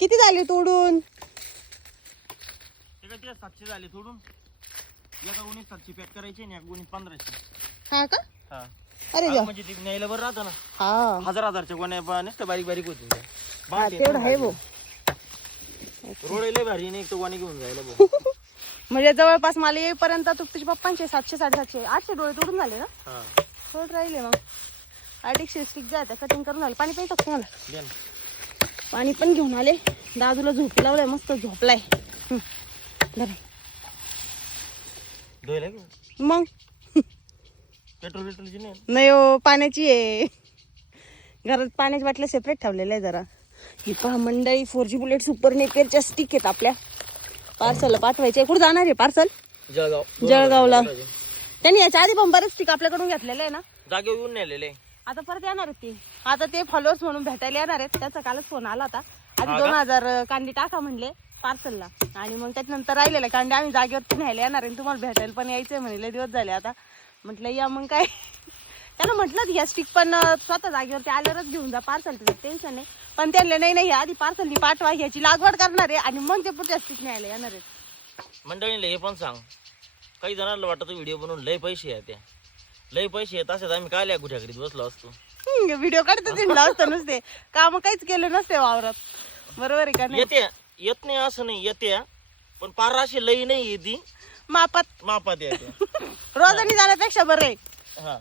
किती झाले तोडून? ते 700 झाले तोडून. एका गुणी 700 पॅक करायचे आणि एक गुणी 1500. हा का? हा. अरे देवा. म्हणजे ती न्यायला बरं राहतं ना. हा हजारच्या गोण्या नुसतं बारीक बारीक होती. हा, तेवढं आहे भाऊ. रोड लय भारी नाही, एक तो गोणी घेऊन जायला भाऊ. म्हणजे जवळपास मला येईपर्यंत तुझ्या पप्पांचे 700 750 800 डोळे तोडून झाले ना. हा. थोडं राहिले मग. आर्टिफिशियल स्टिक जे आहे कटिंग करून झालं. पाणी पाहिजे तुम्हाला? द्या ना. पाणी पण घेऊन आले. दादूला झोप लावलाय, मस्त झोपलाय. धरा. धुवायला घेऊ. मग पेट्रोलची नाही. नाही हो, पाण्याची आहे. घरात पाण्याची बाटल्या सेपरेट ठेवलेल्या आहे जरा. ही पहा मंडळी, 4G बुलेट सुपर नेपियरच्या स्टिक आहेत आपल्या. पार्सल पाठवायचे. कुठे जाणार आहे पार्सल? जळगावला. त्यांनी याच्या आधी पण बरेच स्टिक आपल्याकडून घेतलेले आहे ना. जागेवर येऊन नेलेले. आता परत येणार आहेत ते. आता ते फॉलोअर्स म्हणून भेटायला येणार आहेत. त्याचा कालच फोन आला होता. आधी 2000 कांडी टाका म्हणले पार्सलला, आणि मग त्याच्यानंतर राहिलेले कांडे आम्ही जागेवरती न्यायला येणार आहे. तुम्हाला भेटायला पण यायचंय म्हणले. दिवस झाले आता. म्हटलं या मग काय. त्यांना म्हटलं या स्टिक पण स्वतः जागेवरती आल्यावरच घेऊन जा. पार्सल टेन्शन नाही. पण त्यांना नाही आधी पार्सलनी पाठवा, याची लागवड करणार आहे आणि मग ते पुढच्या स्टिक न्यायला येणार आहेत. मंडळीला हे पण सांग, काही जणांना वाटतं व्हिडिओ बनवून लय पैसे येते. लय पैसे येत असतात, आम्ही काय गुठ्या करीत बसलो असतो. व्हिडिओ काढतो तिंडला असतो नुसते. काम काहीच केलं नसते वावरात. बरोबर आहे का नाही? येत नाही असं नाही, येते पण पार अशी लई नाही येते. मापात येते. रोजानी जाण्यापेक्षा बरं आहे. हा.